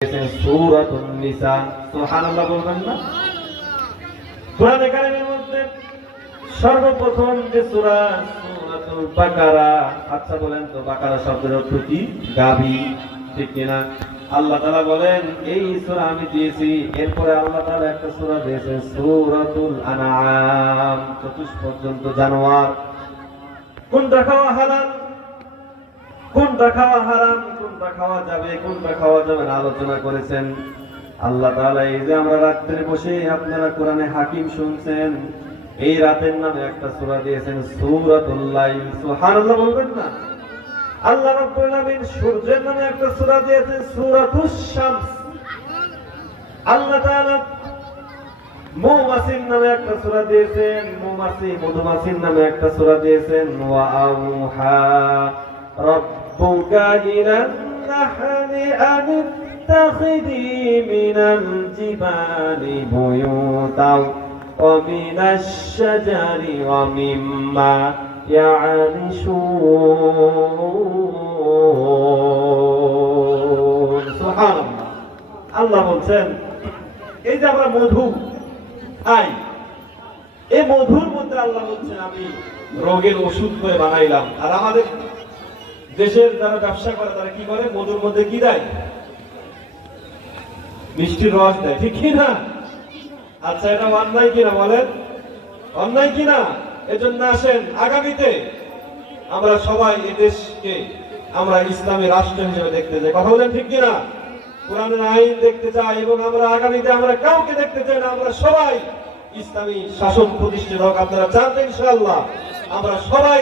সূরাতুন নিসা। সুবহানাল্লাহ বলবেন না? কোরআনে কারীমের মধ্যে সর্বপ্রথম যে সূরা সূরাতুল বাকারা। আচ্ছা বলেন তো বাকারা শব্দের অর্থ কি? গাভী, ঠিক কিনা? আল্লাহ তাআলা বলেন এই সূরা আমি দিয়েছি। এরপরে আল্লাহ তাআলা একটা সূরা দিয়েছেন সূরাতুল আনআম, চতুষ পর্যন্ত জানোয়ার। কোনটা খাওয়া হালাল, কোনটা খাওয়া হারাম, কোনটা খাওয়া যাবে, কোনটা খাওয়া যাবে না আলোচনা করেছেন আল্লাহ তাআলা। এই যে আমরা রাত্রে বসে আপনারা কোরআনে হাকিম শুনছেন, এই রাতের নামে একটা সূরা দিয়েছেন সূরাতুল লাইল। সুবহানাল্লাহ বলবেন না? আল্লাহ রাব্বুল আলামিন সূর্যের নামে একটা সূরা দিয়েছেন সূরাতুশ শামস। আল্লাহ তাআলা মৌমাছির নামে একটা সূরা দিয়েছেন, মধুমাছির নামে একটা সূরা দিয়েছেন ওয়া আউহা রাব্বুকা ইলান নাহলি আন ইত্তাখিযি মিনাল জিবালি বুয়ুতাও ওয়া মিনাশ শাজারি ওয়া মিম্মা ইয়া'রিশুন। সুবহানাল্লাহ। আল্লাহ বলছেন এই যে আমরা মধু খাই, এই মধুর মধ্যে আল্লাহ বলছেন আমি রোগের ওষুধ করে বানাইলাম। আর আমাদের দেশের যারা ব্যবসা করে তারা কি করে? মধুর মধ্যে কি দেয়? মিষ্টির রস দেয়, ঠিক কিনা? আচ্ছা এটা অন্যায় কিনা বলেন? অন্যায় কিনা? এজন্য আসেন আগামীতে আমরা সবাই এই দেশকে আমরা ইসলামী রাষ্ট্র হিসেবে দেখতে চাই। কথা বলেন ঠিক কিনা? কোরআনের আইন দেখতে চাই এবং আমরা আগামীতে আমরা কাউকে দেখতে চাই না, আমরা সবাই ইসলামী শাসন প্রতিষ্ঠিত হোক। আপনারা চান ইনশাআল্লাহ? আমরা সবাই